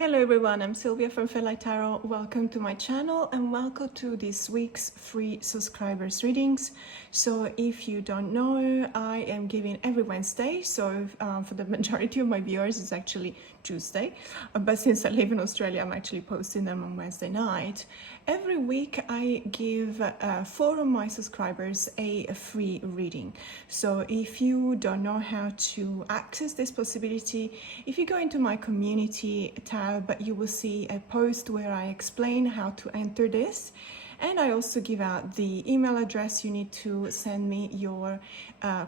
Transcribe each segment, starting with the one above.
Hello everyone, I'm Silvia from Fairlight Tarot. Welcome to my channel and welcome to this week's free subscribers readings. So if you don't know, I am giving every Wednesday. So for the majority of my viewers, it's actually Tuesday. But since I live in Australia, I'm actually posting them on Wednesday night. Every week I give 4 of my subscribers a free reading. So if you don't know how to access this possibility, if you go into my community tab, you will see a post where I explain how to enter this. And I also give out the email address you need to send me your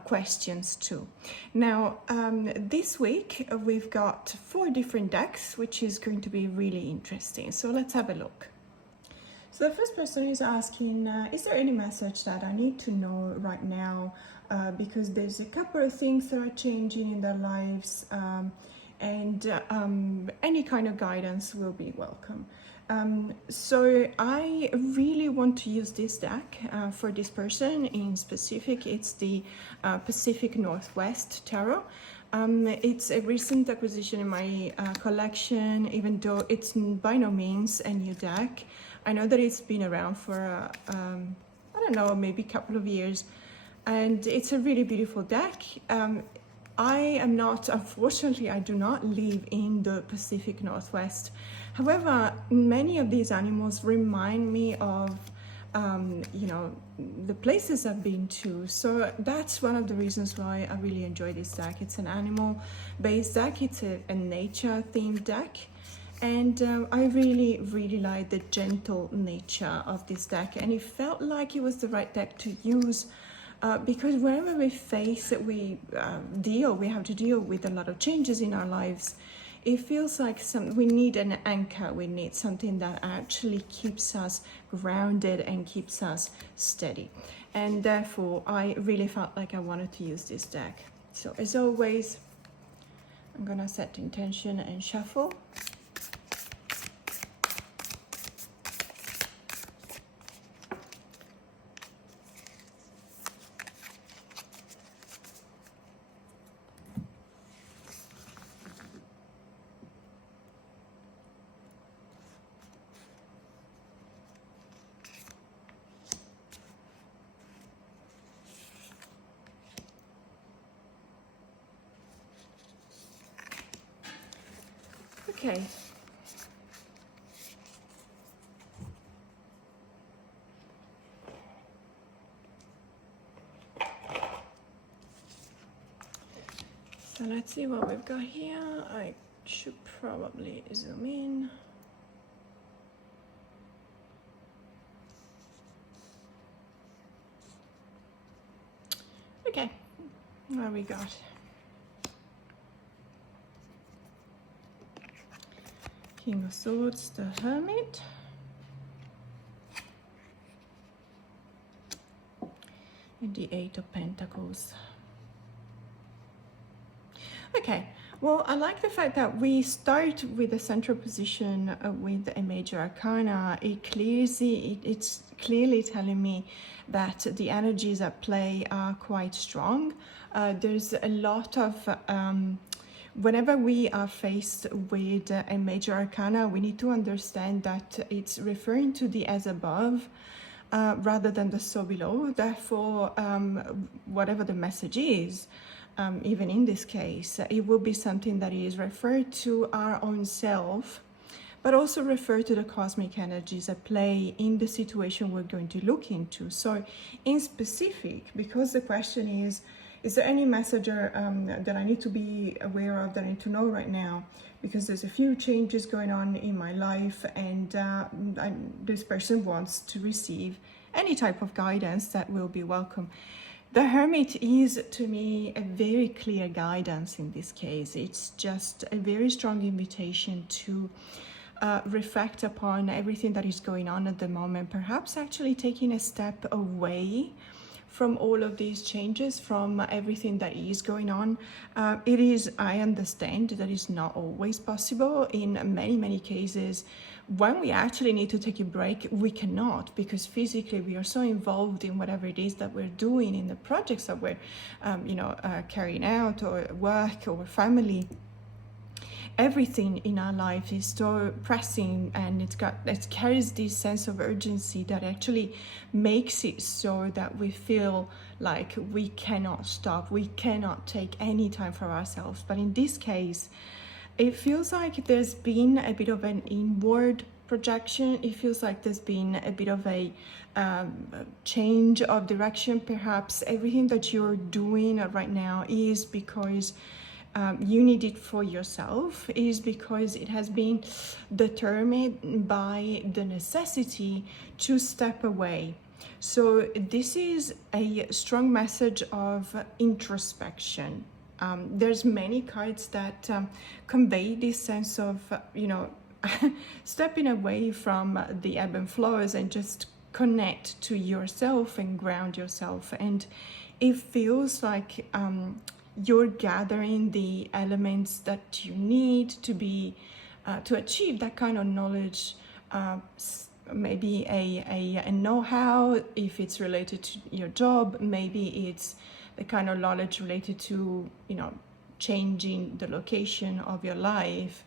questions to. Now, this week we've got 4 different decks, which is going to be really interesting. So let's have a look. So the first person is asking, is there any message that I need to know right now? Because there's a couple of things that are changing in their lives, and any kind of guidance will be welcome. So I really want to use this deck for this person in specific. It's the Pacific Northwest Tarot. It's a recent acquisition in my collection, even though it's by no means a new deck. I know that it's been around for, I don't know, maybe a couple of years, and it's a really beautiful deck. I am not, unfortunately, I do not live in the Pacific Northwest. However, many of these animals remind me of, you know, the places I've been to. So that's one of the reasons why I really enjoy this deck. It's an animal-based deck. It's a nature-themed deck. And I really, really like the gentle nature of this deck. And it felt like it was the right deck to use because whenever we face it, we have to deal with a lot of changes in our lives. It feels like we need an anchor. We need something that actually keeps us grounded and keeps us steady. And therefore, I really felt like I wanted to use this deck. So as always, I'm gonna set intention and shuffle. Okay. So let's see what we've got here. I should probably zoom in. Okay, what we got? King of Swords, the Hermit, and the 8 of Pentacles. Okay, well, I like the fact that we start with a central position with a major arcana. It's clearly telling me that the energies at play are quite strong. There's a lot of whenever we are faced with a major arcana, we need to understand that it's referring to the as above rather than the so below. Therefore, whatever the message is, even in this case, it will be something that is referred to our own self, but also refer to the cosmic energies at play in the situation we're going to look into. So in specific, because the question is there any message that I need to be aware of, that I need to know right now? Because there's a few changes going on in my life, and this person wants to receive any type of guidance that will be welcome. The Hermit is, to me, a very clear guidance in this case. It's just a very strong invitation to reflect upon everything that is going on at the moment, perhaps actually taking a step away from all of these changes, from everything that is going on. It is, I understand that is not always possible. In many, many cases, when we actually need to take a break, we cannot, because physically we are so involved in whatever it is that we're doing, in the projects that we're carrying out, or work or family. everything in our life is so pressing, and it carries this sense of urgency that actually makes it so that we feel like we cannot stop, we cannot take any time for ourselves. But in this case, it feels like there's been a bit of an inward projection. It feels like there's been a bit of a change of direction. Perhaps everything that you're doing right now is because you need it for yourself, is because it has been determined by the necessity to step away. So this is a strong message of introspection. There's many cards that convey this sense of, stepping away from the ebb and flows and just connect to yourself and ground yourself. And it feels like you're gathering the elements that you need to be to achieve that kind of knowledge, maybe a know-how if it's related to your job, maybe it's the kind of knowledge related to changing the location of your life.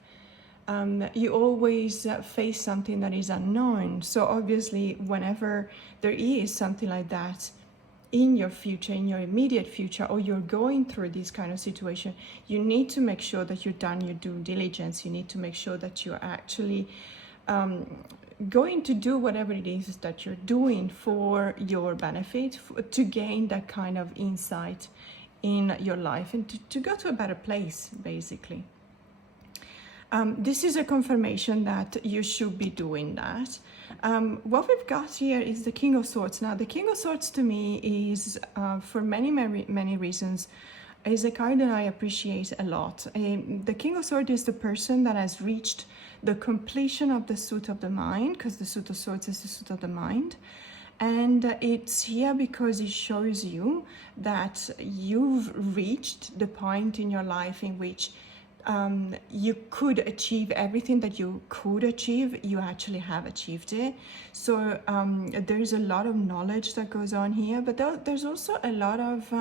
You always face something that is unknown. So obviously, whenever there is something like that in your future, in your immediate future, or you're going through this kind of situation, you need to make sure that you've done your due diligence. You need to make sure that you're actually going to do whatever it is that you're doing for your benefit, to gain that kind of insight in your life and to go to a better place, basically. This is a confirmation that you should be doing that. What we've got here is the King of Swords. Now, the King of Swords to me is, for many reasons, is a card that I appreciate a lot. The King of Swords is the person that has reached the completion of the suit of the mind, because the suit of swords is the suit of the mind. And it's here because it shows you that you've reached the point in your life in which you could achieve everything that you could achieve. You actually have achieved it. So there's a lot of knowledge that goes on here, but there's also a lot of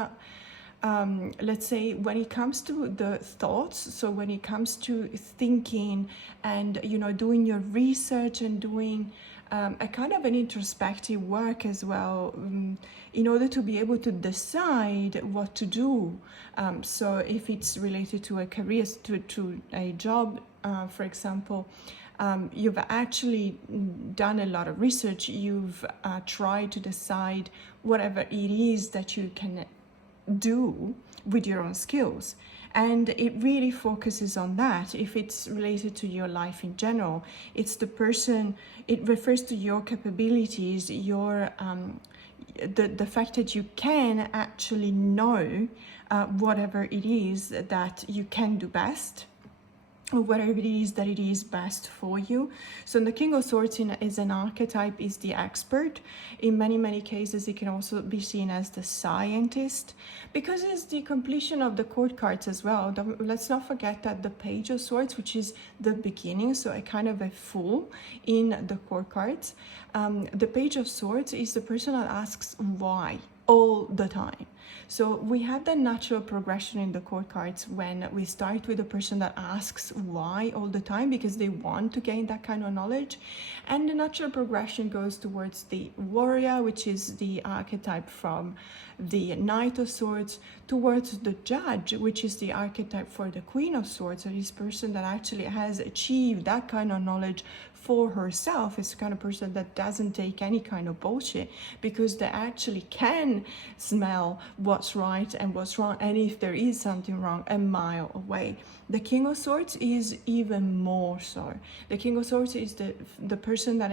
let's say, when it comes to the thoughts, so when it comes to thinking and doing your research and doing a kind of an introspective work as well, in order to be able to decide what to do. So if it's related to a career, to a job, for example, you've actually done a lot of research. You've tried to decide whatever it is that you can do with your own skills, and it really focuses on that. If it's related to your life in general, it's the person, it refers to your capabilities, your the fact that you can actually know whatever it is that you can do best, or whatever it is that it is best for you. So the King of Swords is an archetype, is the expert. In many cases, it can also be seen as the scientist, because it's the completion of the court cards as well. Let's not forget that the Page of Swords, which is the beginning, so a kind of a fool in the court cards. The Page of Swords is the person that asks why all the time. So we have the natural progression in the court cards when we start with a person that asks why all the time because they want to gain that kind of knowledge, and the natural progression goes towards the warrior, which is the archetype from the Knight of Swords, towards the judge, which is the archetype for the Queen of Swords. So this person that actually has achieved that kind of knowledge for herself is the kind of person that doesn't take any kind of bullshit, because they actually can smell what's right and what's wrong, and if there is something wrong, a mile away. The King of Swords is even more so. The King of Swords is the person that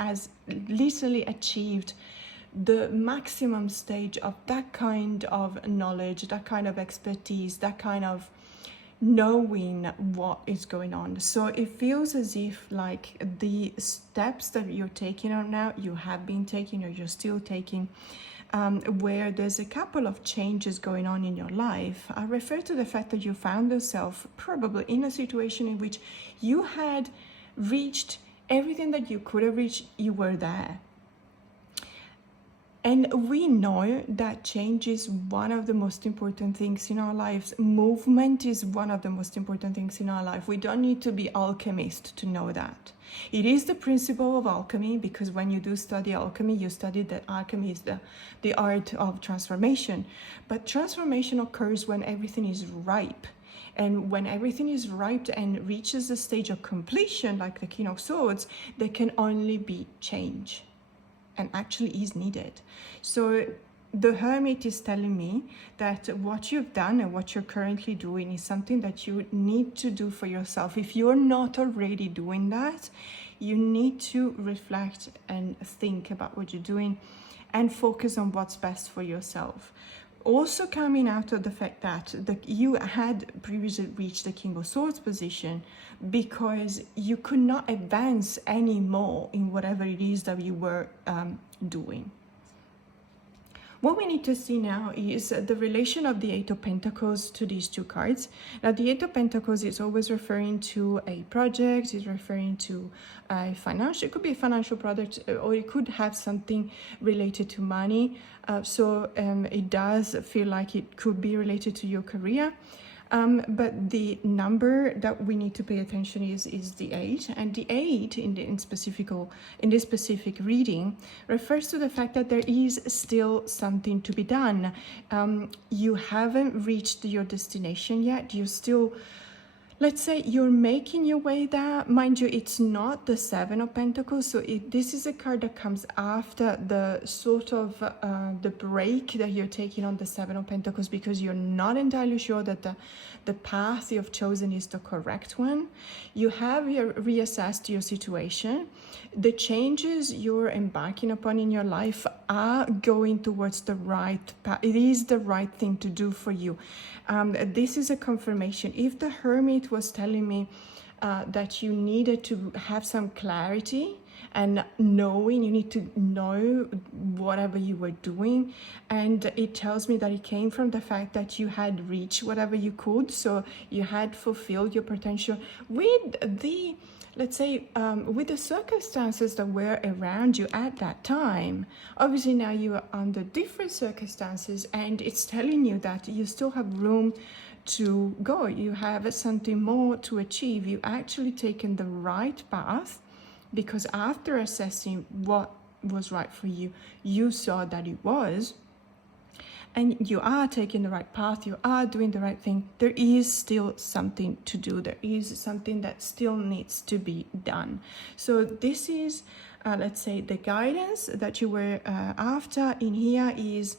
has literally achieved the maximum stage of that kind of knowledge, that kind of expertise, that kind of knowing what is going on. So it feels as if like the steps that you're taking on now, you have been taking or you're still taking, where there's a couple of changes going on in your life. I refer to the fact that you found yourself probably in a situation in which you had reached everything that you could have reached. You were there. And we know that change is one of the most important things in our lives. Movement is one of the most important things in our life. We don't need to be alchemists to know that. It is the principle of alchemy, because when you do study alchemy, you study that alchemy is the art of transformation. But transformation occurs when everything is ripe. And when everything is ripe and reaches the stage of completion, like the King of Swords, there can only be change. And actually is needed. So the Hermit is telling me that what you've done and what you're currently doing is something that you need to do for yourself. If you're not already doing that, you need to reflect and think about what you're doing and focus on what's best for yourself. Also coming out of the fact that you had previously reached the King of Swords position because you could not advance anymore in whatever it is that you were doing. What we need to see now is the relation of the Eight of Pentacles to these two cards. Now, the Eight of Pentacles is always referring to a project, is referring to a financial, it could be a financial product, or it could have something related to money. So it does feel like it could be related to your career. But the number that we need to pay attention is the 8, and the 8 in this specific reading refers to the fact that there is still something to be done. You haven't reached your destination yet. You still, let's say you're making your way there. Mind you, it's not the 7 of Pentacles, so this is a card that comes after the sort of the break that you're taking on the 7 of Pentacles, because you're not entirely sure that the path you've chosen is the correct one. You have reassessed your situation. The changes you're embarking upon in your life are going towards the right path. It is the right thing to do for you. This is a confirmation. If the Hermit was telling me that you needed to have some clarity and knowing, you need to know whatever you were doing, and it tells me that it came from the fact that you had reached whatever you could, so you had fulfilled your potential with the, let's say, with the circumstances that were around you at that time. Obviously now you are under different circumstances, and it's telling you that you still have room to go. You have something more to achieve. You actually taken the right path, because after assessing what was right for you, you saw that it was, and you are taking the right path, you are doing the right thing. There is still something to do. There is something that still needs to be done. So this is, let's say, the guidance that you were after in here is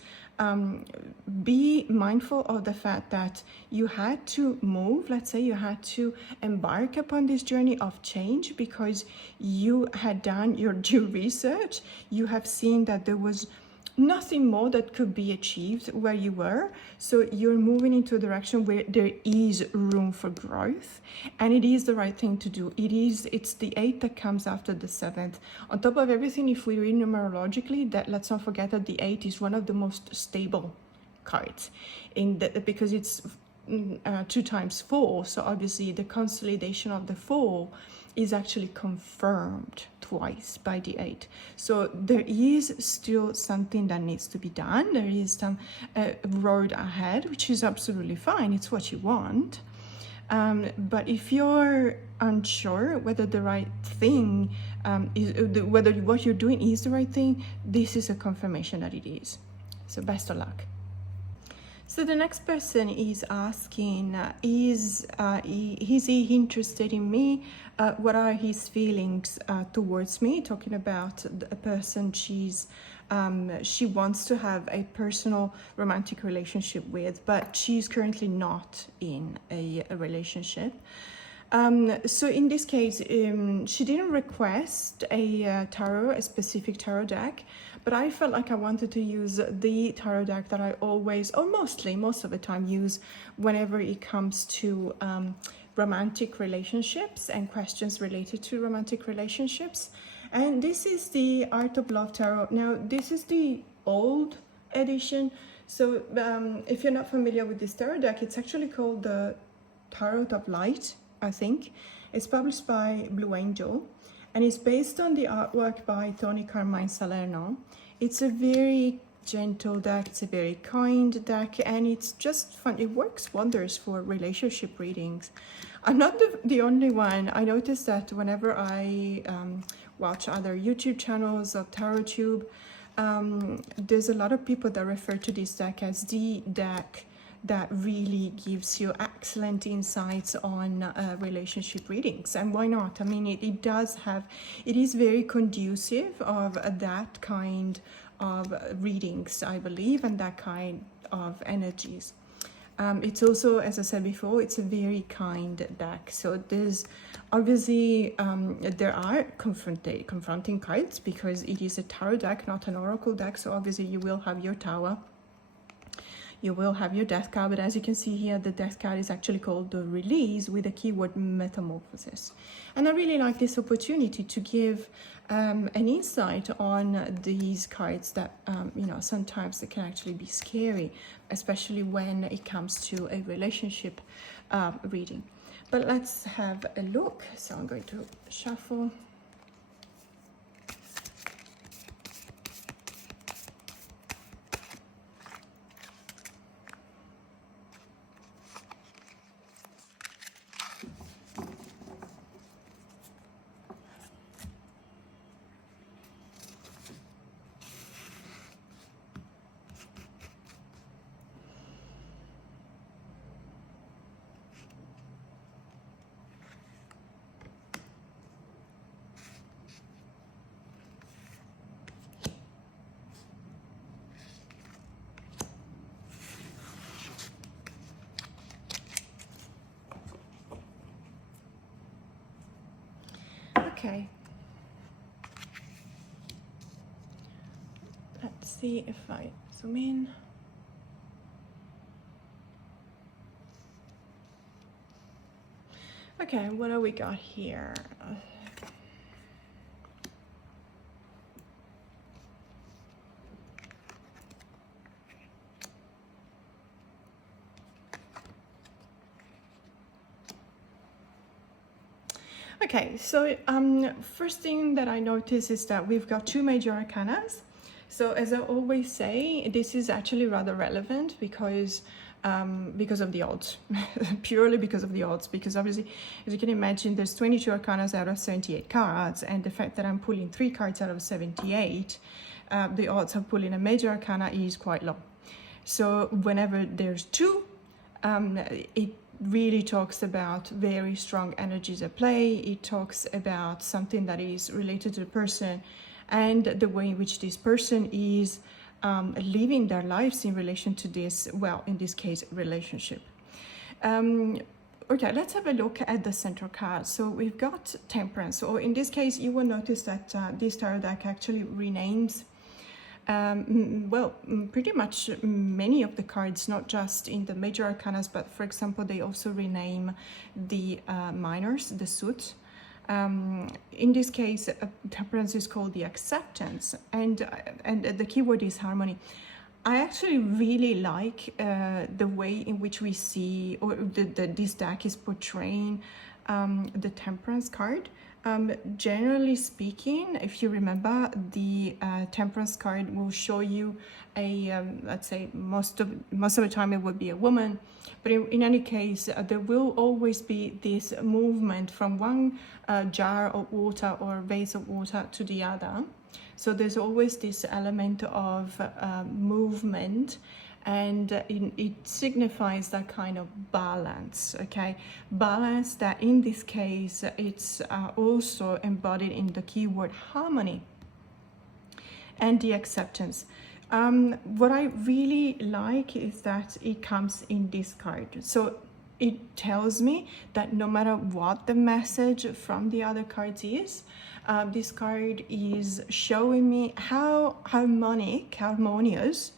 be mindful of the fact that you had to move. Let's say you had to embark upon this journey of change because you had done your due research. You have seen that there was nothing more that could be achieved where you were, so you're moving into a direction where there is room for growth, and it is the right thing to do. It's the 8 that comes after the 7th. On top of everything, if we read numerologically, that let's not forget that the 8 is one of the most stable cards because it's 2 times 4, so obviously the consolidation of the 4 is actually confirmed twice by the 8. So there is still something that needs to be done. There is some road ahead, which is absolutely fine. It's what you want. But if you're unsure whether the right thing whether what you're doing is the right thing, this is a confirmation that it is. So best of luck. So the next person is asking, is he interested in me? What are his feelings towards me? Talking about a person she wants to have a personal romantic relationship with, but she's currently not in a relationship. So in this case, she didn't request a specific tarot deck, but I felt like I wanted to use the tarot deck that I always, or most of the time, use whenever it comes to romantic relationships and questions related to romantic relationships. And this is the Art of Love Tarot. Now, this is the old edition. So if you're not familiar with this tarot deck, it's actually called the Tarot of Light, I think. It's published by Blue Angel, and it's based on the artwork by Tony Carmine Salerno. It's a very gentle deck, it's a very kind deck, and it's just fun. It works wonders for relationship readings. I'm not the only one. I noticed that whenever I watch other YouTube channels or TarotTube, there's a lot of people that refer to this deck as the deck that really gives you excellent insights on relationship readings. And why not? I mean, it does have, it is very conducive of that kind of readings, I believe, and that kind of energies. It's also, as I said before, it's a very kind deck. So there's obviously, there are confronting cards because it is a tarot deck, not an oracle deck. So obviously you will have your Tower, you will have your Death card, but as you can see here, the Death card is actually called the Release with the keyword Metamorphosis. And I really like this opportunity to give an insight on these cards that, you know, sometimes they can actually be scary, especially when it comes to a relationship reading. But let's have a look. So I'm going to shuffle. Okay, let's see if I zoom in. Okay, what do we got here? Okay, so first thing that I notice is that we've got two major arcanas. So as I always say, this is actually rather relevant because of the odds, purely because of the odds, because obviously, as you can imagine, there's 22 arcanas out of 78 cards, and the fact that I'm pulling 3 cards out of 78, the odds of pulling a major arcana is quite low. So whenever there's 2, it really talks about very strong energies at play. It talks about something that is related to the person and the way in which this person is living their lives in relation to this, well, in this case, relationship. Okay, let's have a look at the central card. So we've got Temperance. So in this case, you will notice that this tarot deck actually renames pretty much many of the cards, not just in the major arcanas, but for example, they also rename the minors, the suit. In this case, Temperance is called the Acceptance, and the keyword is harmony. I actually really like the way in which we see, or this deck is portraying the Temperance card. Generally speaking, if you remember, the Temperance card will show you a let's say most of the time it would be a woman, but in any case there will always be this movement from one jar of water or vase of water to the other. So there's always this element of movement, and it signifies that kind of balance, okay? Balance that in this case, it's also embodied in the keyword harmony and the acceptance. What I really like is that it comes in this card. So it tells me that no matter what the message from the other cards is, this card is showing me how harmonious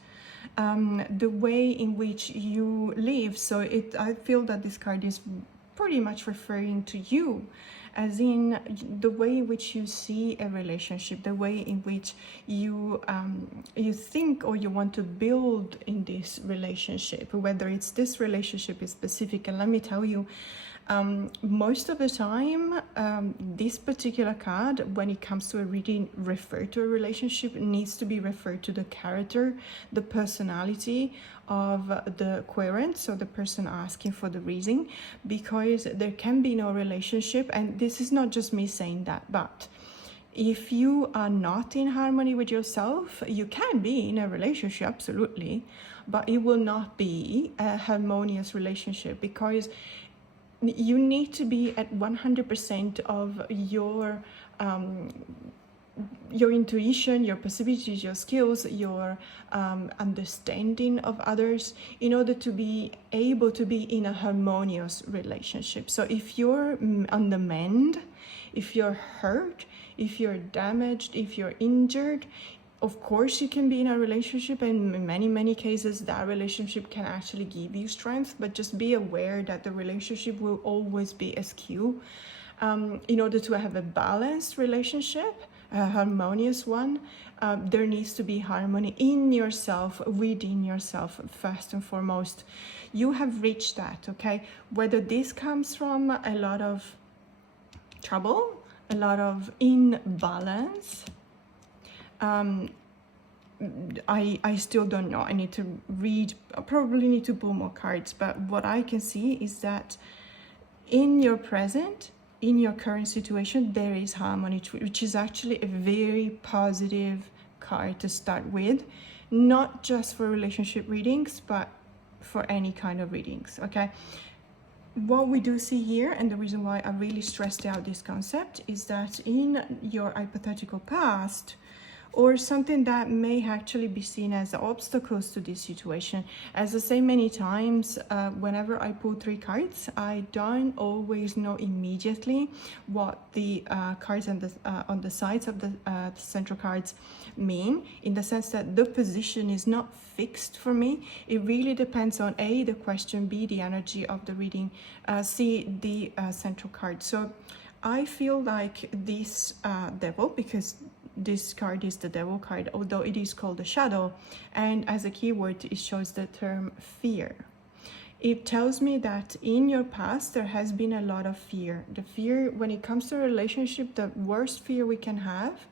the way in which you live. So I feel that this card is pretty much referring to you, as in the way in which you see a relationship, the way in which you think or you want to build in this relationship, whether it's this relationship is specific. And let me tell you, Most of the time, this particular card, when it comes to a reading referred to a relationship, needs to be referred to the character, the personality of the querent, so the person asking for the reading, because there can be no relationship. And this is not just me saying that, but if you are not in harmony with yourself, you can be in a relationship, absolutely, but it will not be a harmonious relationship, because you need to be at 100% of your intuition, your possibilities, your skills, your understanding of others, in order to be able to be in a harmonious relationship. So if you're on the mend, if you're hurt, if you're damaged, if you're injured, of course you can be in a relationship, and in many cases that relationship can actually give you strength, but just be aware that the relationship will always be askew. In order to have a balanced relationship, a harmonious one, there needs to be harmony in yourself, within yourself, first and foremost. You have reached that, okay? Whether this comes from a lot of trouble, a lot of imbalance, I still don't know. I need to read, I probably need to pull more cards, but what I can see is that in your present, in your current situation, there is harmony, which is actually a very positive card to start with, not just for relationship readings, but for any kind of readings, okay? What we do see here, and the reason why I really stressed out this concept, is that in your hypothetical past, or something that may actually be seen as obstacles to this situation. As I say many times, whenever I pull 3 cards, I don't always know immediately what the cards on the sides of the central cards mean, in the sense that the position is not fixed for me. It really depends on A, the question, B, the energy of the reading, C, the central card. So I feel like this devil, because this card is the devil card, although it is called the shadow, and as a keyword it shows the term fear. It tells me that in your past there has been a lot of fear. The fear when it comes to a relationship, the worst fear we can have,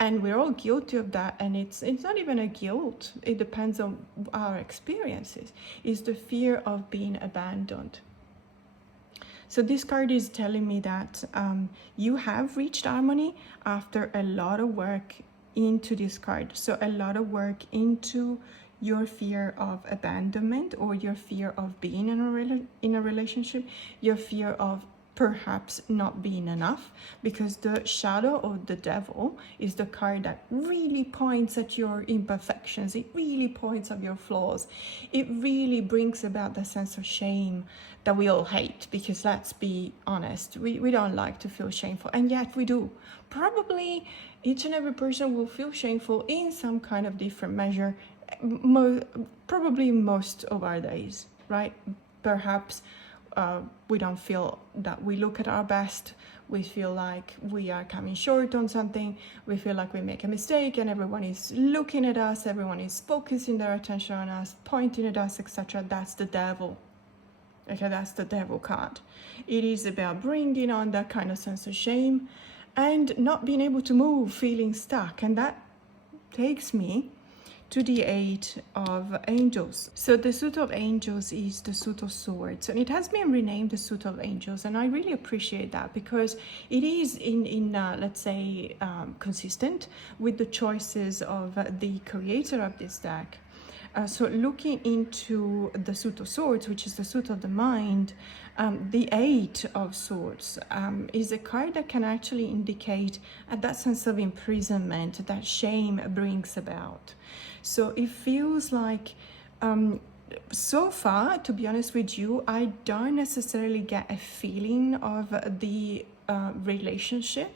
and we're all guilty of that, and it's not even a guilt, it depends on our experiences, is the fear of being abandoned. So this card is telling me that you have reached harmony after a lot of work into this card. So a lot of work into your fear of abandonment, or your fear of being in a relationship, your fear of perhaps not being enough, because the shadow of the devil is the card that really points at your imperfections. It really points at your flaws. It really brings about the sense of shame that we all hate, because let's be honest, we don't like to feel shameful, and yet we do. Probably each and every person will feel shameful in some kind of different measure, probably most of our days, right? Perhaps we don't feel that we look at our best, we feel like we are coming short on something, we feel like we make a mistake and everyone is looking at us, everyone is focusing their attention on us, pointing at us, etc. That's the devil. Okay, that's the devil card. It is about bringing on that kind of sense of shame and not being able to move, feeling stuck. And that takes me to the 8 of Angels. So the suit of Angels is the suit of Swords, and it has been renamed the suit of Angels, and I really appreciate that, because it is let's say consistent with the choices of the creator of this deck. So looking into the suit of Swords, which is the suit of the mind, the 8 of Swords is a card that can actually indicate that sense of imprisonment that shame brings about. So it feels like, so far, to be honest with you, I don't necessarily get a feeling of the relationship.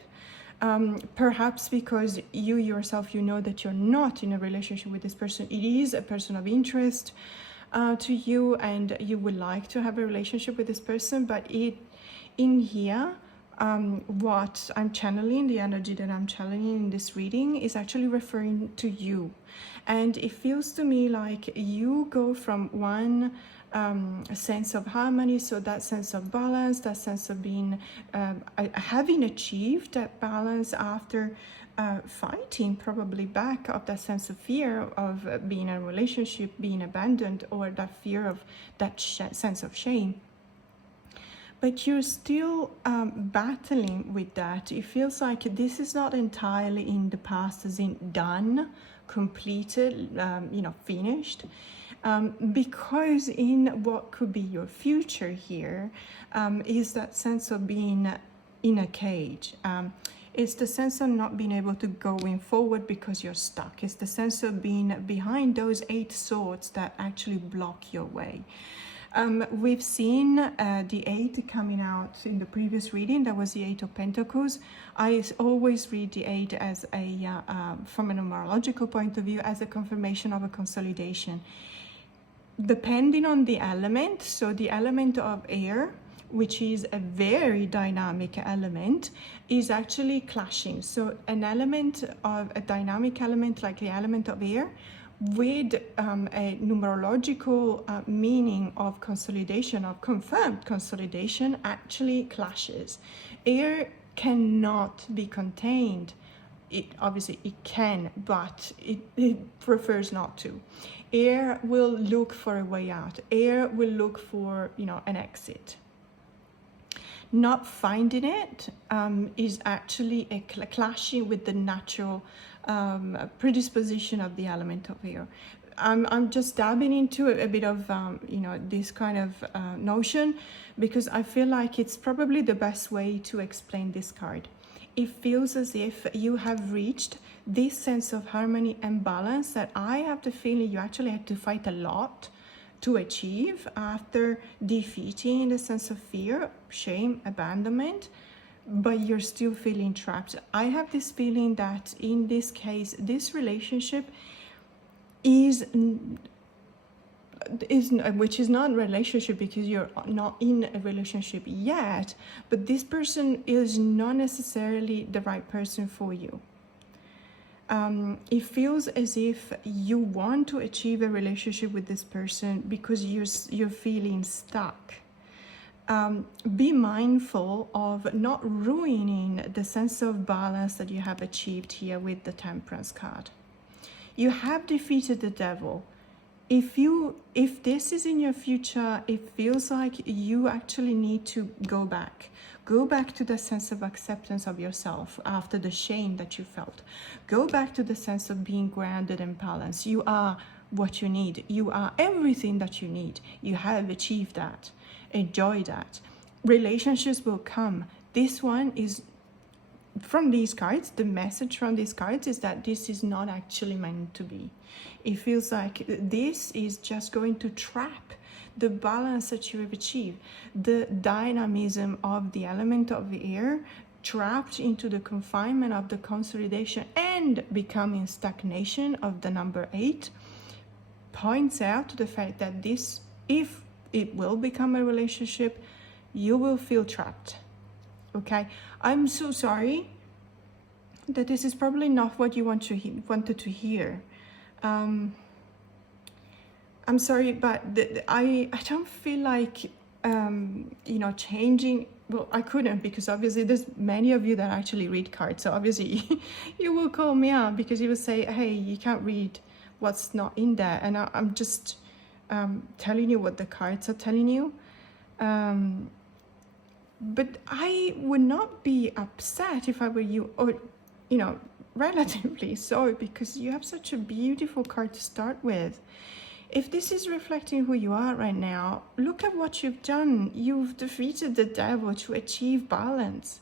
Perhaps because you yourself, you know that you're not in a relationship with this person. It is a person of interest to you, and you would like to have a relationship with this person, but in here what I'm channeling, the energy that I'm channeling in this reading is actually referring to you. And it feels to me like you go from one sense of harmony, so that sense of balance, that sense of being, having achieved that balance after fighting probably back of that sense of fear of being in a relationship, being abandoned, or that fear of that sense of shame. But you're still battling with that. It feels like this is not entirely in the past, as in done, completed, finished. Because in what could be your future here is that sense of being in a cage. It's the sense of not being able to going forward because you're stuck. It's the sense of being behind those 8 swords that actually block your way. We've seen the 8 coming out in the previous reading. That was the 8 of Pentacles. I always read the 8 as from a numerological point of view, as a confirmation of a consolidation. Depending on the element, so the element of air, which is a very dynamic element, is actually clashing. So an element of a dynamic element like the element of air with a numerological meaning of consolidation, of confirmed consolidation, actually clashes. Air cannot be contained. Obviously it can, but it prefers not to. Air will look for a way out. Air will look for, an exit. Not finding it is actually a clashing with the natural predisposition of the element of air. I'm just dabbing into a bit of this kind of notion, because I feel like it's probably the best way to explain this card. It feels as if you have reached this sense of harmony and balance that I have the feeling you actually had to fight a lot to achieve after defeating the sense of fear, shame, abandonment, but you're still feeling trapped. I have this feeling that in this case, this relationship which is not a relationship because you're not in a relationship yet, but this person is not necessarily the right person for you. It feels as if you want to achieve a relationship with this person because you're feeling stuck. Be mindful of not ruining the sense of balance that you have achieved here with the Temperance card. You have defeated the devil. If this is in your future, it feels like you actually need to go back to the sense of acceptance of yourself after the shame that you felt. Go back to the sense of being grounded and balanced. You are what you need. You are everything that you need. You have achieved that. Enjoy that. Relationships will come. This one is, from these cards, the message from these cards is that this is not actually meant to be. It feels like this is just going to trap the balance that you have achieved, the dynamism of the element of the air trapped into the confinement of the consolidation and becoming stagnation of the number 8 points out to the fact that this, if it will become a relationship, you will feel trapped. Okay, I'm so sorry that this is probably not what you wanted to hear. I'm sorry, but I don't feel like changing. Well, I couldn't, because obviously there's many of you that actually read cards, so obviously you will call me out because you will say, hey, you can't read what's not in there, and I'm just telling you what the cards are telling you. But I would not be upset if I were you, or relatively so, because you have such a beautiful card to start with. If this is reflecting who you are right now, look at what you've done. You've defeated the devil to achieve balance.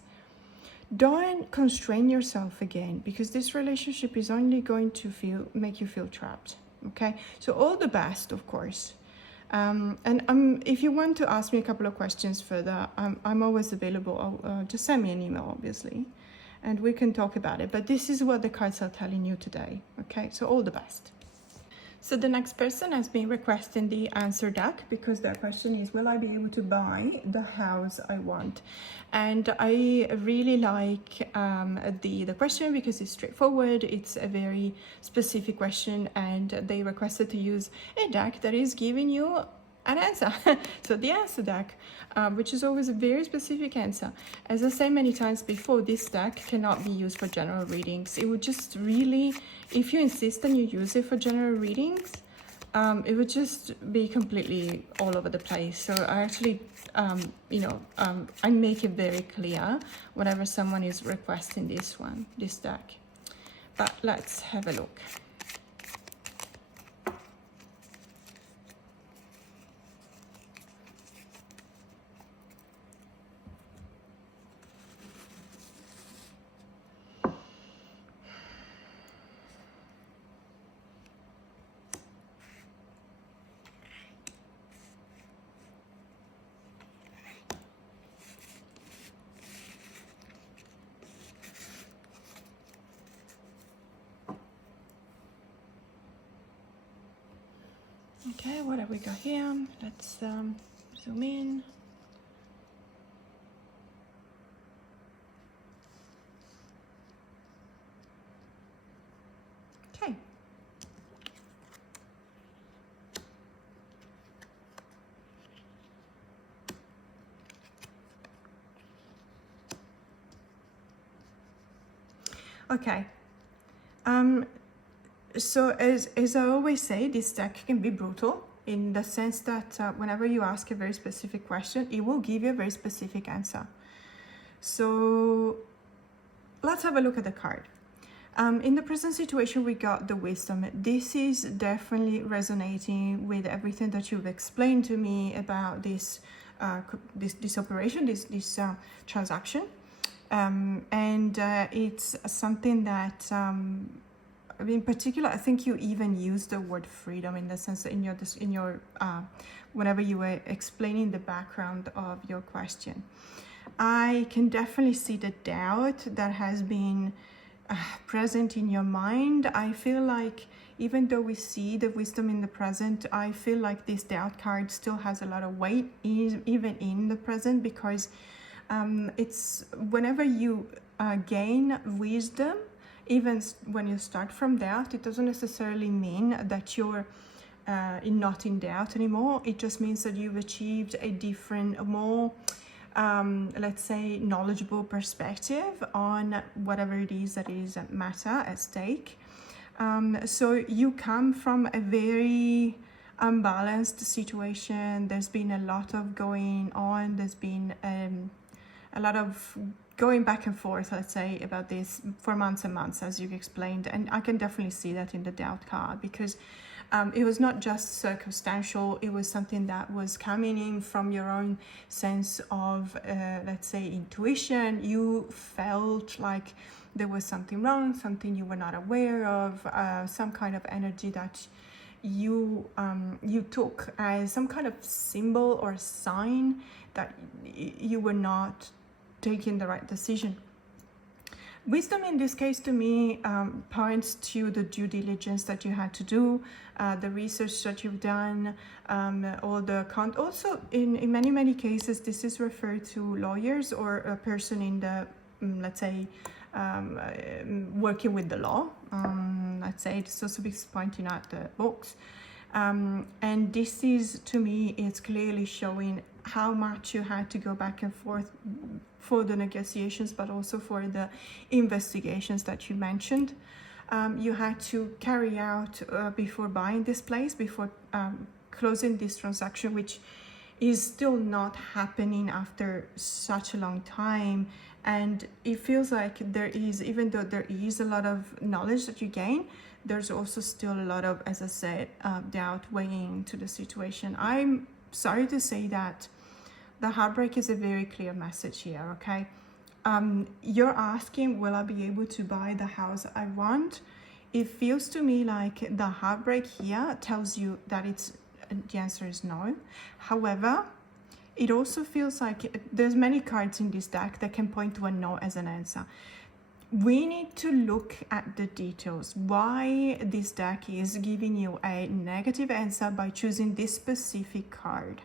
Don't constrain yourself again, because this relationship is only going to make you feel trapped. Okay, so all the best, of course. And if you want to ask me a couple of questions further, I'm always available. Just send me an email, obviously, and we can talk about it. But this is what the cards are telling you today. Okay, so all the best. So the next person has been requesting the answer deck because their question is, will I be able to buy the house I want? And I really like the question because it's straightforward. It's a very specific question, and they requested to use a deck that is giving you an answer. So the answer deck, which is always a very specific answer. As I said many times before, this deck cannot be used for general readings. It would just really, if you insist and you use it for general readings, it would just be completely all over the place. So I actually, I make it very clear whenever someone is requesting this deck. But let's have a look. Okay, what have we got here? Let's zoom in. Okay. Okay. So as I always say, this deck can be brutal in the sense that whenever you ask a very specific question, it will give you a very specific answer. So let's have a look at the card. In the present situation, we got the wisdom. This is definitely resonating with everything that you've explained to me about this operation, this transaction. And it's something that in particular, I think you even used the word freedom in the sense that in your whenever you were explaining the background of your question. I can definitely see the doubt that has been present in your mind. I feel like even though we see the wisdom in the present, I feel like this doubt card still has a lot of weight even in the present, because it's whenever you gain wisdom, even when you start from doubt, it doesn't necessarily mean that you're not in doubt anymore. It just means that you've achieved a different, more let's say knowledgeable perspective on whatever it is that is matter at stake. So you come from a very unbalanced situation. There's been a lot of going on. There's been a lot of going back and forth, let's say, about this for months and months, as you've explained. And I can definitely see that in the doubt card, because it was not just circumstantial. It was something that was coming in from your own sense of, let's say, intuition. You felt like there was something wrong, something you were not aware of, some kind of energy that you took as some kind of symbol or sign that you were not taking the right decision. Wisdom in this case to me points to the due diligence that you had to do, the research that you've done, all the also in many cases this is referred to lawyers or a person in the let's say working with the law. Let's say it's also pointing out the books, and this is, to me, it's clearly showing how much you had to go back and forth for the negotiations, but also for the investigations that you mentioned. You had to carry out before buying this place, before closing this transaction, which is still not happening after such a long time. And it feels like there is, even though there is a lot of knowledge that you gain, there's also still a lot of, as I said, doubt weighing into the situation. I'm sorry to say that the heartbreak is a very clear message here, okay? You're asking, will I be able to buy the house I want? It feels to me like the heartbreak here tells you that the answer is no. However, it also feels like there's many cards in this deck that can point to a no as an answer. we need to look at the details. Why this deck is giving you a negative answer by choosing this specific card.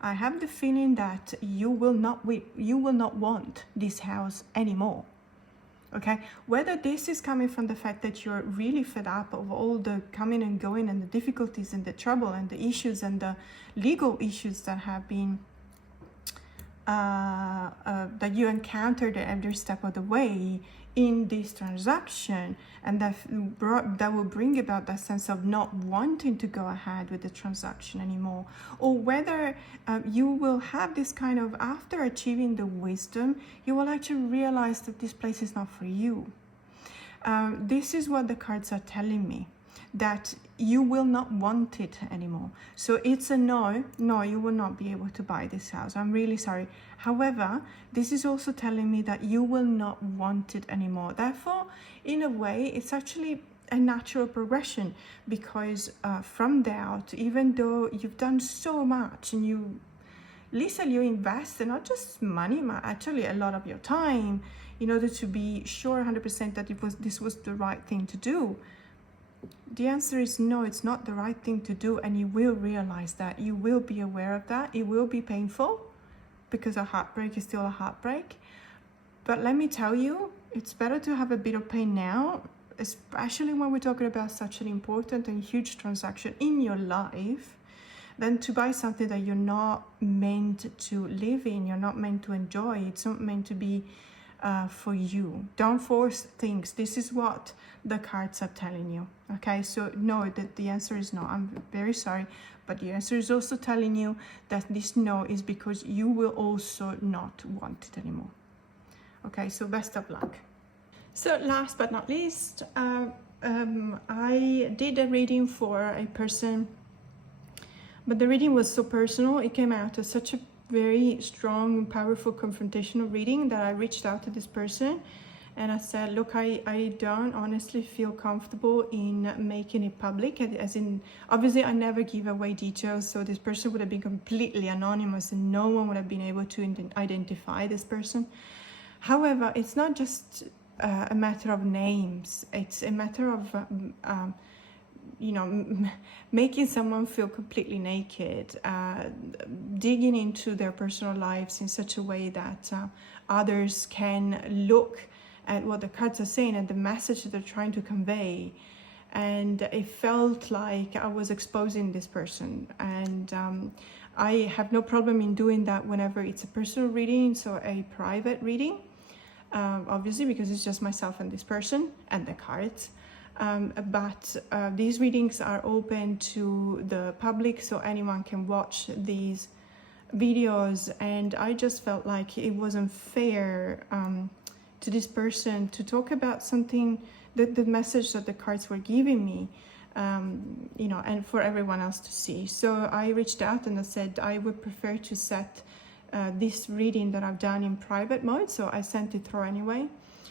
I have the feeling that you will not want this house anymore. Okay, whether this is coming from the fact that you're really fed up of all the coming and going and the difficulties and the trouble and the issues and the legal issues that have been that you encountered at every step of the way in this transaction, and that will bring about that sense of not wanting to go ahead with the transaction anymore, or whether you will have this kind of, after achieving the wisdom, you will actually realize that this place is not for you. This is what the cards are telling me, that you will not want it anymore. So it's a no, you will not be able to buy this house. I'm really sorry. However, this is also telling me that you will not want it anymore. Therefore, in a way, it's actually a natural progression, because from doubt, even though you've done so much and you invest not just money, but actually a lot of your time in order to be sure 100% that this was the right thing to do. The answer is no, it's not the right thing to do, and you will realize that. You will be aware of that. It will be painful, because a heartbreak is still a heartbreak. But let me tell you, it's better to have a bit of pain now, especially when we're talking about such an important and huge transaction in your life, than to buy something that you're not meant to live in, you're not meant to enjoy. It's not meant to be for you. Don't force things. This is what the cards are telling you. Okay, so no, the answer is no. I'm very sorry, but the answer is also telling you that this no is because you will also not want it anymore. Okay, so best of luck. So last but not least, I did a reading for a person, but the reading was so personal. It came out as such a very strong, powerful, confrontational reading that I reached out to this person and I said, look, I don't honestly feel comfortable in making it public, as in, obviously I never give away details, so this person would have been completely anonymous and no one would have been able to identify this person. However, it's not just a matter of names, it's a matter of making someone feel completely naked, digging into their personal lives in such a way that others can look at what the cards are saying and the message that they're trying to convey. And it felt like I was exposing this person, and I have no problem in doing that whenever it's a personal reading, so a private reading, obviously, because it's just myself and this person and the cards. But these readings are open to the public, so anyone can watch these videos, and I just felt like it wasn't fair to this person to talk about something, the message that the cards were giving me, and for everyone else to see. So I reached out and I said I would prefer to set this reading that I've done in private mode, so I sent it through anyway.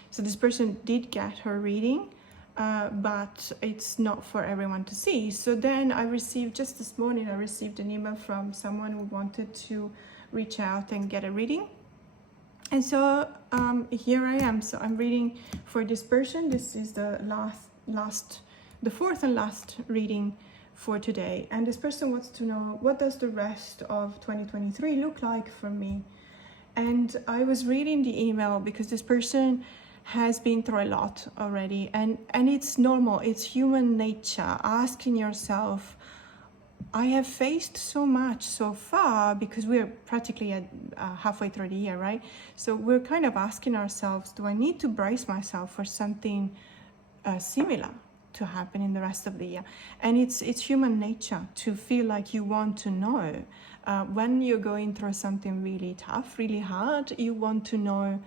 So this person did get her reading, but it's not for everyone to see. So then I received, just this morning, I received an email from someone who wanted to reach out and get a reading. And so here I am. So I'm reading for this person. This is the fourth and last reading for today. And this person wants to know, what does the rest of 2023 look like for me? And I was reading the email because this person has been through a lot already, and it's normal, it's human nature, asking yourself, I have faced so much so far, because we're practically at halfway through the year, right? So we're kind of asking ourselves, do I need to brace myself for something similar to happen in the rest of the year? And it's human nature to feel like you want to know. When you're going through something really tough, really hard, you want to know,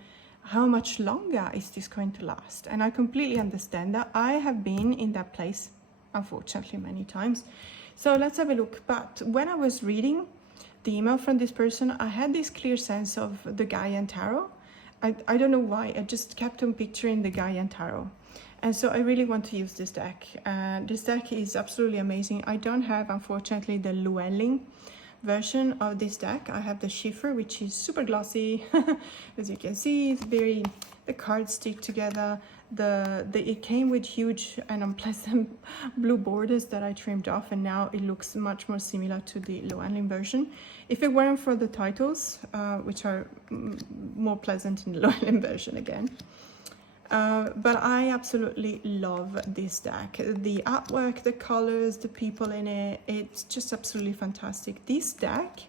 how much longer is this going to last? And I completely understand that. I have been in that place, unfortunately, many times. So let's have a look. But when I was reading the email from this person, I had this clear sense of the Gaian Tarot. I don't know why, I just kept on picturing the Gaian Tarot. And so I really want to use this deck. This deck is absolutely amazing. I don't have, unfortunately, the Llewellyn version of this deck. I have the Schiffer, which is super glossy. As you can see, it's very the cards stick together. It came with huge and unpleasant blue borders that I trimmed off, and now it looks much more similar to the Llewellyn version. If it weren't for the titles, which are more pleasant in the Llewellyn version again. But I absolutely love this deck. The artwork, the colors, the people in it, it's just absolutely fantastic. This deck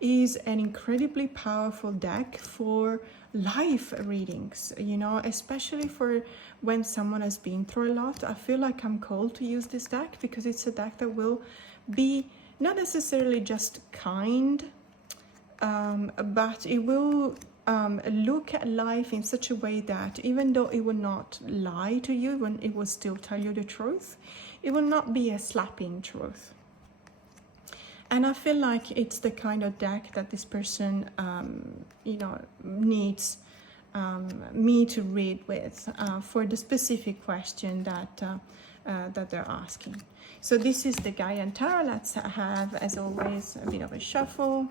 is an incredibly powerful deck for life readings, you know, especially for when someone has been through a lot. I feel like I'm called to use this deck because it's a deck that will be not necessarily just kind, but it will look at life in such a way that even though it will not lie to you, when it will still tell you the truth, it will not be a slapping truth. And I feel like it's the kind of deck that this person, you know, needs me to read with for the specific question that that they're asking. So this is the Gaian Tarot. Let's have, as always, a bit of a shuffle.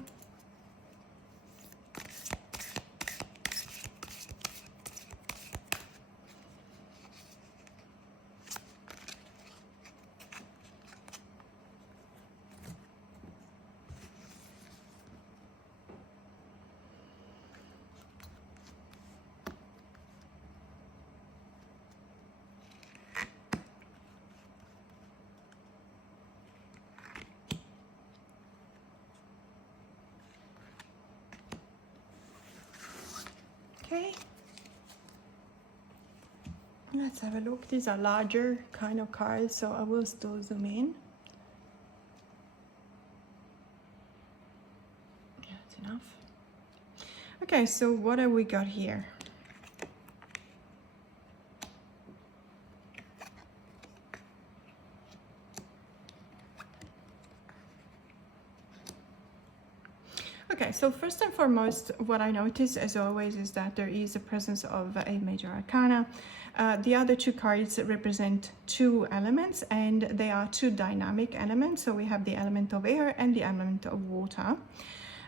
Okay, let's have a look. These are larger kind of cards, so I will still zoom in. That's enough. Okay, so what have we got here? Okay, so first and foremost, what I notice, as always, is that there is a presence of a major arcana. The other two cards represent two elements, and they are two dynamic elements. So we have the element of air and the element of water.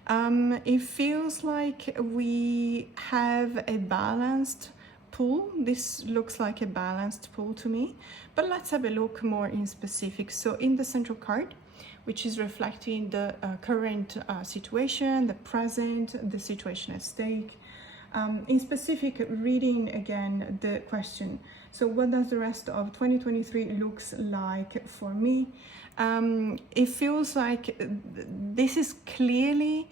It feels like we have a balanced pool. This looks like a balanced pool to me, but let's have a look more in specific. So in the central card, which is reflecting the current situation, the present, the situation at stake. In specific, reading again the question. So what does the rest of 2023 looks like for me? It feels like this is clearly,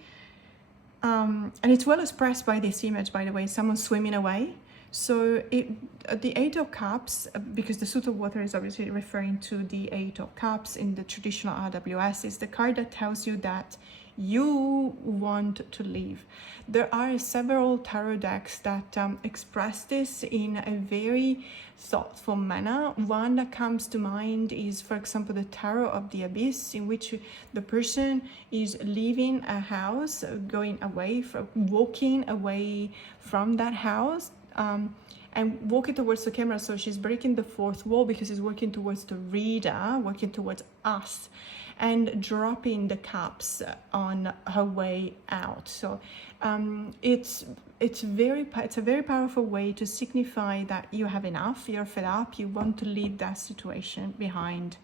and it's well expressed by this image, by the way, someone swimming away. So the Eight of Cups, because the Suit of Water is obviously referring to the Eight of Cups in the traditional RWS, is the card that tells you that you want to leave. There are several tarot decks that express this in a very thoughtful manner. One that comes to mind is, for example, the Tarot of the Abyss, in which the person is leaving a house, going away, walking away from that house, and walking towards the camera. So she's breaking the fourth wall because she's working towards the reader, working towards us, and dropping the cups on her way out. So it's a very powerful way to signify that you have enough, you're fed up, you want to leave that situation behind.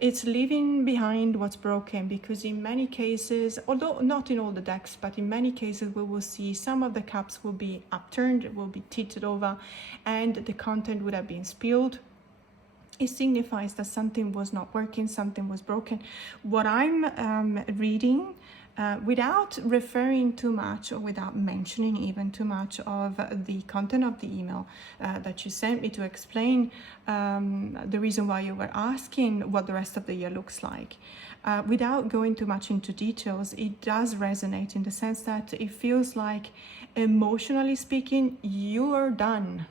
It's leaving behind what's broken, because in many cases, although not in all the decks, but in many cases we will see some of the cups will be upturned, will be tilted over, and the content would have been spilled. It signifies that something was not working, something was broken. What I'm reading, without referring too much or without mentioning even too much of the content of the email that you sent me to explain the reason why you were asking what the rest of the year looks like. Without going too much into details, it does resonate in the sense that it feels like, emotionally speaking, you are done.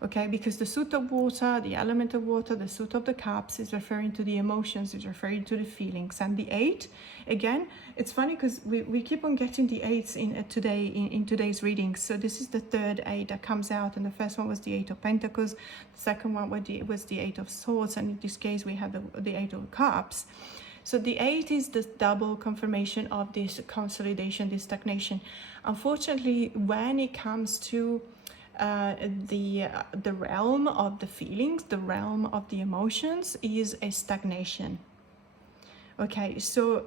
Okay, because the Suit of Water, the element of water, the Suit of the Cups is referring to the emotions, is referring to the feelings. And the Eight, again, it's funny because we keep on getting the eights in today's readings. So this is the third eight that comes out, and the first one was the Eight of Pentacles, the second one was the Eight of Swords, and in this case we have the Eight of Cups. So the Eight is the double confirmation of this consolidation, this stagnation. Unfortunately, when it comes to the realm of the feelings, the realm of the emotions is a stagnation. Okay, so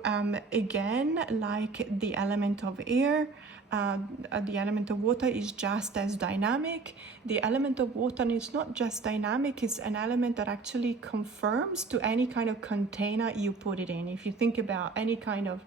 again, like the element of air, the element of water is just as dynamic. The element of water is not just dynamic, it's an element that actually confirms to any kind of container you put it in. If you think about any kind of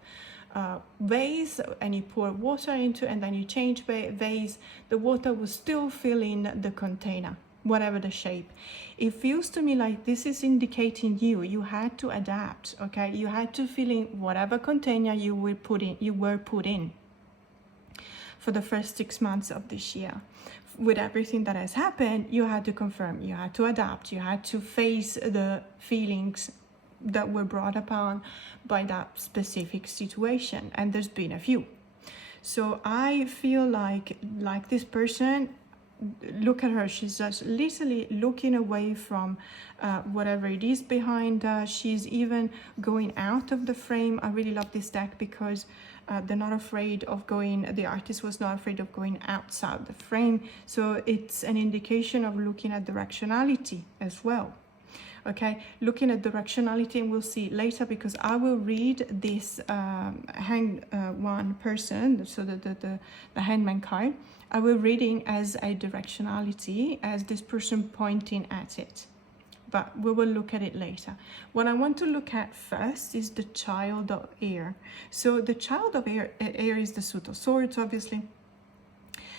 vase and you pour water into and then you change vase, the water will still fill in the container, whatever the shape. It feels to me like this is indicating you had to adapt. Okay, you had to fill in whatever container you were put in for the first 6 months of this year. With everything that has happened, you had to confirm, you had to adapt, you had to face the feelings that were brought upon by that specific situation, and there's been a few. So I feel like this person, look at her, she's just literally looking away from whatever it is behind her. She's even going out of the frame. I really love this deck because they're not afraid of going, the artist was not afraid of going outside the frame. So it's an indication of looking at directionality as well. Okay, looking at directionality, and we'll see later because I will read this one person, so the hangman card, I will reading as a directionality, as this person pointing at it, but we will look at it later. What I want to look at first is the child of air. So the child of air is the Suit of Swords, obviously.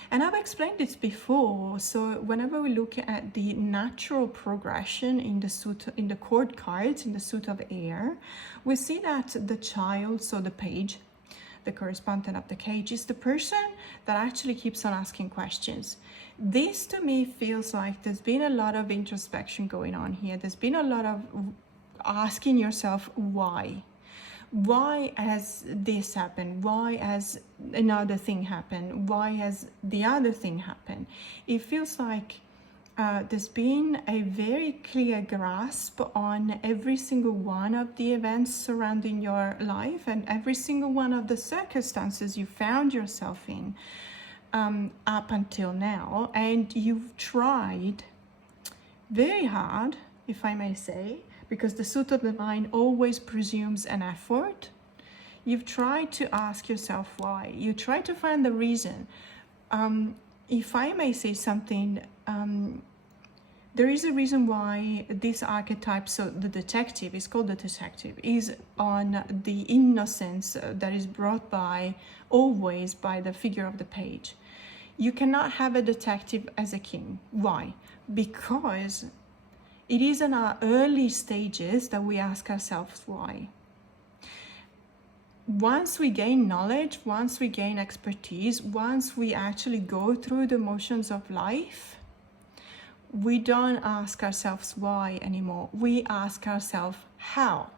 And I've explained this before. So whenever we look at the natural progression in the court cards, in the Suit of Air, we see that the child, so the page, the correspondent of the cage, is the person that actually keeps on asking questions. This to me feels like there's been a lot of introspection going on here. There's been a lot of asking yourself why. Why has this happened? Why has another thing happened? Why has the other thing happened? It feels like there's been a very clear grasp on every single one of the events surrounding your life and every single one of the circumstances you found yourself in up until now. And you've tried very hard, if I may say, because the Suit of the Mind always presumes an effort. You've tried to ask yourself why. You try to find the reason. If I may say something, there is a reason why this archetype, so the detective, is called the detective, is on the innocence that is brought by, always by the figure of the page. You cannot have a detective as a king. Why? Because it is in our early stages that we ask ourselves why. Once we gain knowledge, once we gain expertise, once we actually go through the motions of life, we don't ask ourselves why anymore. We ask ourselves how.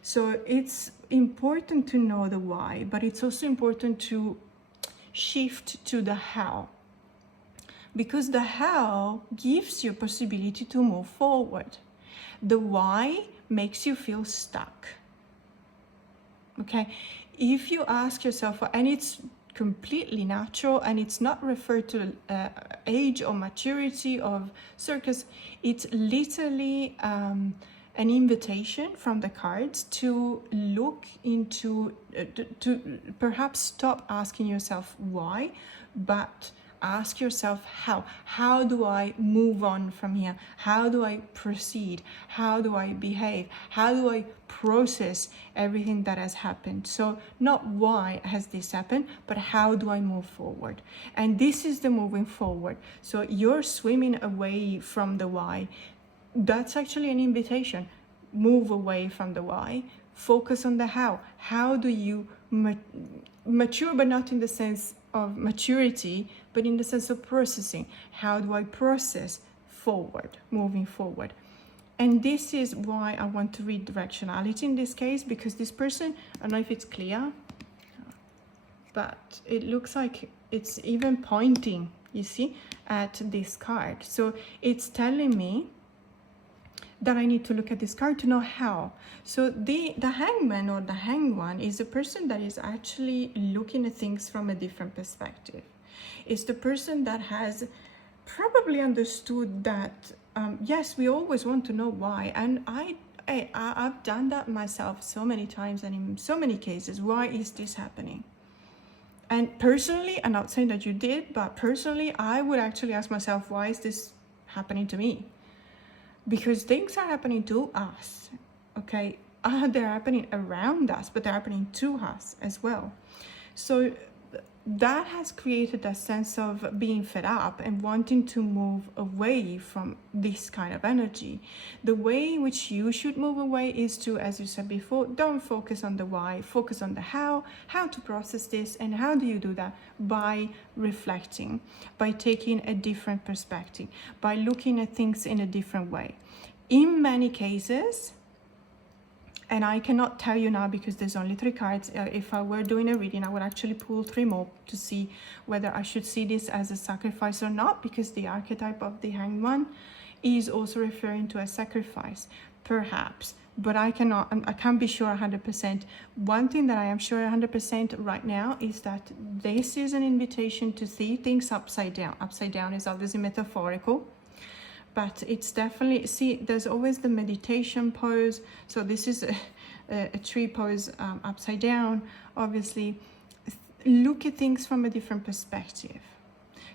So it's important to know the why, but it's also important to shift to the how. Because the how gives you a possibility to move forward. The why makes you feel stuck. Okay, if you ask yourself, and it's completely natural, and it's not referred to age or maturity of circus, it's literally an invitation from the cards to look into, to perhaps stop asking yourself why, but ask yourself how. How do I move on from here? How do I proceed? How do I behave? How do I process everything that has happened? So not why has this happened, but how do I move forward? And this is the moving forward. So you're swimming away from the why. That's actually an invitation. Move away from the why. Focus on the how. How do you mature, but not in the sense of maturity, but in the sense of processing. How do I process forward, moving forward? And this is why I want to read directionality in this case, because this person, I don't know if it's clear, but it looks like it's even pointing, you see, at this card. So it's telling me that I need to look at this card to know how. So the hangman or the hanged one is a person that is actually looking at things from a different perspective. It's the person that has probably understood that, yes, we always want to know why. And I've done that myself so many times and in so many cases. Why is this happening? And personally, I'm not saying that you did, but personally, I would actually ask myself, why is this happening to me? Because things are happening to us, okay? They're happening around us, but they're happening to us as well. So that has created a sense of being fed up and wanting to move away from this kind of energy. The way in which you should move away is to, as you said before, don't focus on the why, focus on the how to process this. And how do you do that? By reflecting, by taking a different perspective, by looking at things in a different way. In many cases, and I cannot tell you now because there's only 3 cards. If I were doing a reading, I would actually pull 3 more to see whether I should see this as a sacrifice or not, because the archetype of the Hanged One is also referring to a sacrifice, perhaps. But I can't be sure 100%. One thing that I am sure 100% right now is that this is an invitation to see things upside down. Upside down is obviously metaphorical. But it's definitely, see, there's always the meditation pose. So this is a tree pose upside down. Obviously, look at things from a different perspective.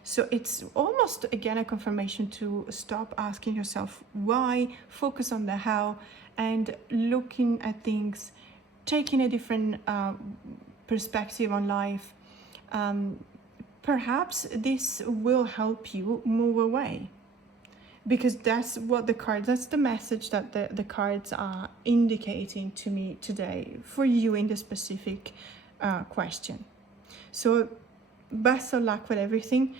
So it's almost, again, a confirmation to stop asking yourself why, focus on the how, and looking at things, taking a different perspective on life. Perhaps this will help you move away. Because that's what that's the message that the cards are indicating to me today for you in the specific question. So best of luck with everything.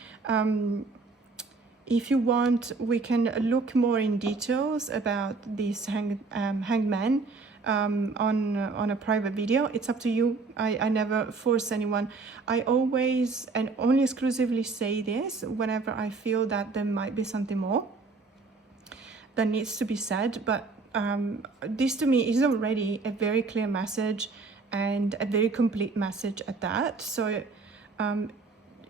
If you want, we can look more in details about this hangman on a private video. It's up to you. I never force anyone. I always and only exclusively say this whenever I feel that there might be something more that needs to be said, but this to me is already a very clear message and a very complete message at that. So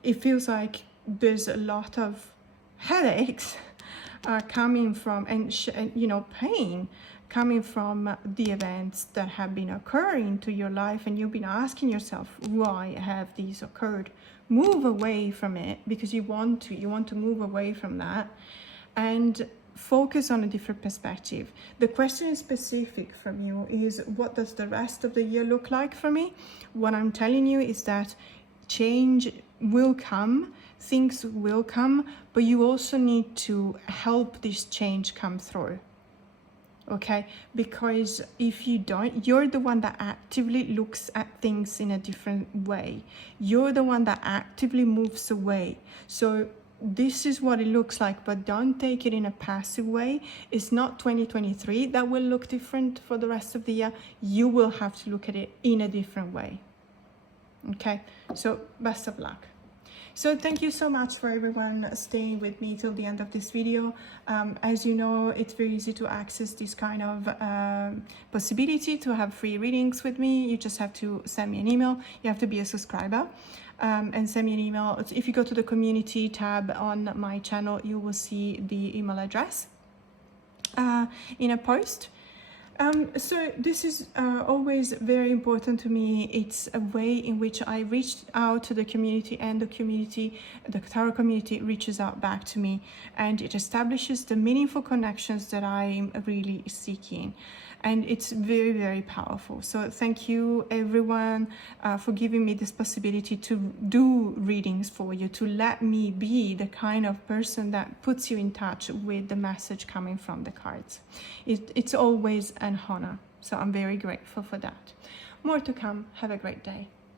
it feels like there's a lot of headaches coming from and pain coming from the events that have been occurring to your life, and you've been asking yourself, why have these occurred? Move away from it, because you want to move away from that and focus on a different perspective. The question is specific from you is, what does the rest of the year look like for me? What I'm telling you is that change will come, things will come, but you also need to help this change come through. Okay? Because if you don't, you're the one that actively looks at things in a different way. You're the one that actively moves away. So this is what it looks like, but don't take it in a passive way. It's not 2023 that will look different for the rest of the year. You will have to look at it in a different way. Okay, so best of luck. So thank you so much for everyone staying with me till the end of this video. As you know, it's very easy to access this kind of possibility to have free readings with me. You just have to send me an email. You have to be a subscriber. And send me an email. If you go to the community tab on my channel, you will see the email address in a post. So this is always very important to me. It's a way in which I reached out to the community, and the tarot community reaches out back to me, and it establishes the meaningful connections that I'm really seeking. And it's very, very powerful. So thank you everyone for giving me this possibility to do readings for you, to let me be the kind of person that puts you in touch with the message coming from the cards. It's always an honor. So I'm very grateful for that. More to come. Have a great day.